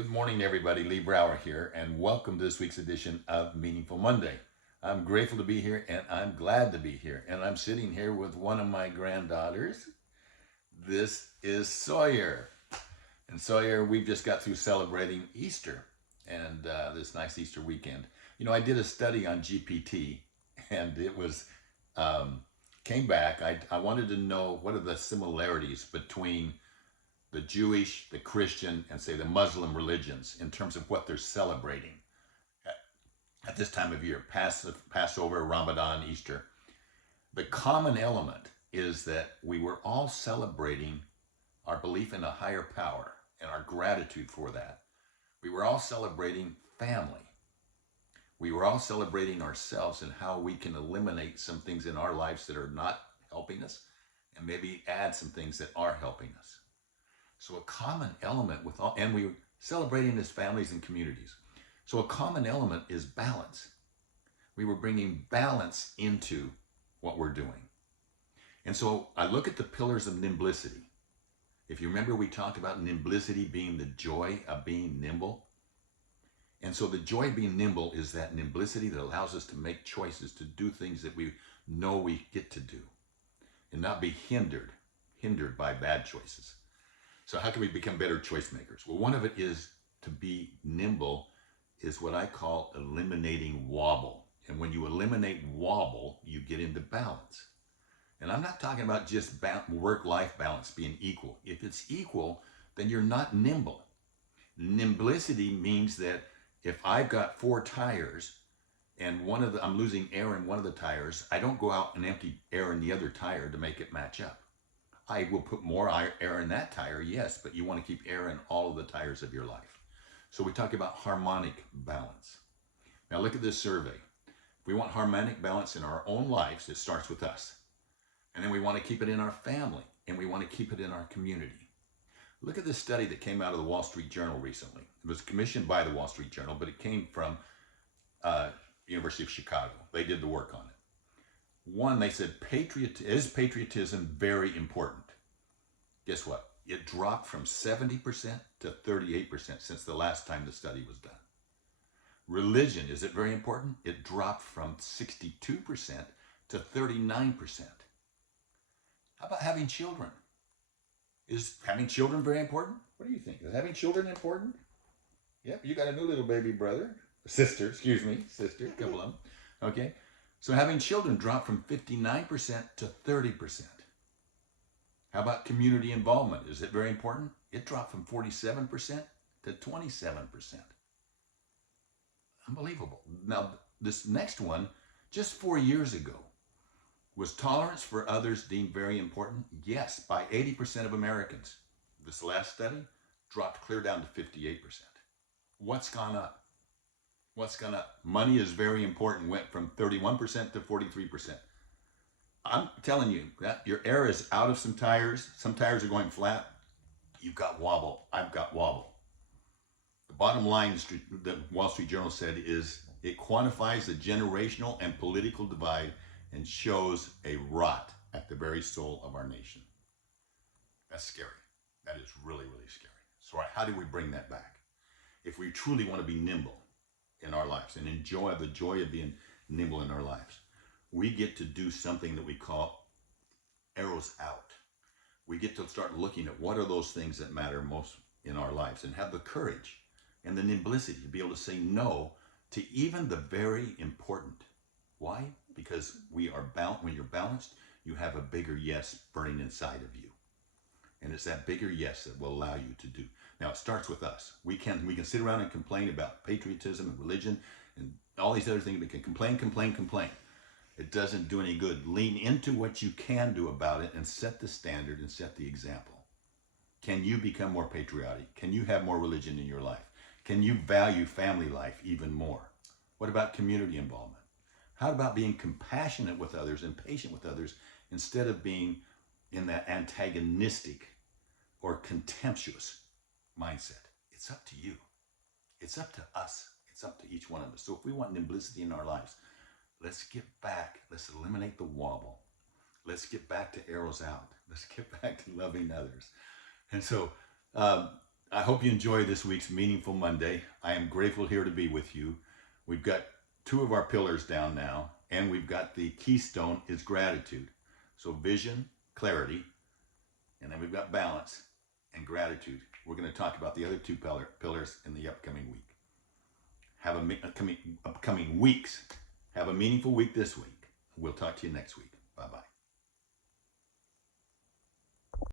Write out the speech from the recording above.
Good morning, everybody. Lee Brower here, and welcome to this week's edition of Meaningful Monday. I'm grateful to be here, and I'm glad to be here. And I'm sitting here with one of my granddaughters. This is Sawyer. And Sawyer, we've just got through celebrating Easter and this nice Easter weekend. You know, I did a study on GPT, and it was came back. I wanted to know what are the similarities between the Jewish, the Christian, and say the Muslim religions in terms of what they're celebrating at this time of year, Passover, Ramadan, Easter. The common element is that we were all celebrating our belief in a higher power and our gratitude for that. We were all celebrating family. We were all celebrating ourselves and how we can eliminate some things in our lives that are not helping us and maybe add some things that are helping us. So a common element with all, and we were celebrating as families and communities. So a common element is balance. We were bringing balance into what we're doing. And so I look at the pillars of nimblicity. If you remember, we talked about nimblicity being the joy of being nimble. And so the joy of being nimble is that nimblicity that allows us to make choices, to do things that we know we get to do and not be hindered by bad choices. So how can we become better choice makers? Well, one of it is to be nimble is what I call eliminating wobble. And when you eliminate wobble, you get into balance. And I'm not talking about just work-life balance being equal. If it's equal, then you're not nimble. Nimblicity means that if I've got 4 tires and I'm losing air in one of the tires, I don't go out and empty air in the other tire to make it match up. I will put more air in that tire, yes, but you want to keep air in all of the tires of your life. So we talk about harmonic balance. Now look at this survey. If we want harmonic balance in our own lives, it starts with us. And then we want to keep it in our family, and we want to keep it in our community. Look at this study that came out of the Wall Street Journal recently. It was commissioned by the Wall Street Journal, but it came from University of Chicago. They did the work on it. One, they said, is patriotism very important? Guess what? It dropped from 70% to 38% since the last time the study was done. Religion, is it very important? It dropped from 62% to 39%. How about having children? Is having children very important? What do you think? Is having children important? Yep, you got a new little baby brother, sister, a couple of them. Okay, so having children dropped from 59% to 30%. How about community involvement? Is it very important? It dropped from 47% to 27%. Unbelievable. Now, this next one, just 4 years ago, was tolerance for others deemed very important? Yes, by 80% of Americans. This last study dropped clear down to 58%. What's gone up? What's gone up? Money is very important, went from 31% to 43%. I'm telling you that your air is out of some tires. Some tires are going flat. You've got wobble. I've got wobble. The bottom line, the Wall Street Journal said, is it quantifies the generational and political divide and shows a rot at the very soul of our nation. That's scary. That is really, really scary. So how do we bring that back? If we truly want to be nimble in our lives and enjoy the joy of being nimble in our lives, we get to do something that we call arrows out. We get to start looking at what are those things that matter most in our lives and have the courage and the nimblicity to be able to say no to even the very important. Why? Because when you're balanced, you have a bigger yes burning inside of you. And it's that bigger yes that will allow you to do. Now, it starts with us. We can sit around and complain about patriotism and religion and all these other things. We can complain. It doesn't do any good. Lean into what you can do about it and set the standard and set the example. Can you become more patriotic? Can you have more religion in your life? Can you value family life even more? What about community involvement? How about being compassionate with others and patient with others instead of being in that antagonistic or contemptuous mindset? It's up to you. It's up to us. It's up to each one of us. So if we want nimblicity in our lives, let's get back. Let's eliminate the wobble. Let's get back to arrows out. Let's get back to loving others. And so I hope you enjoy this week's Meaningful Monday. I am grateful here to be with you. We've got two of our pillars down now, and we've got the keystone is gratitude. So vision, clarity, and then we've got balance and gratitude. We're going to talk about the other two pillars in the upcoming week. Upcoming weeks. Have a meaningful week this week. We'll talk to you next week.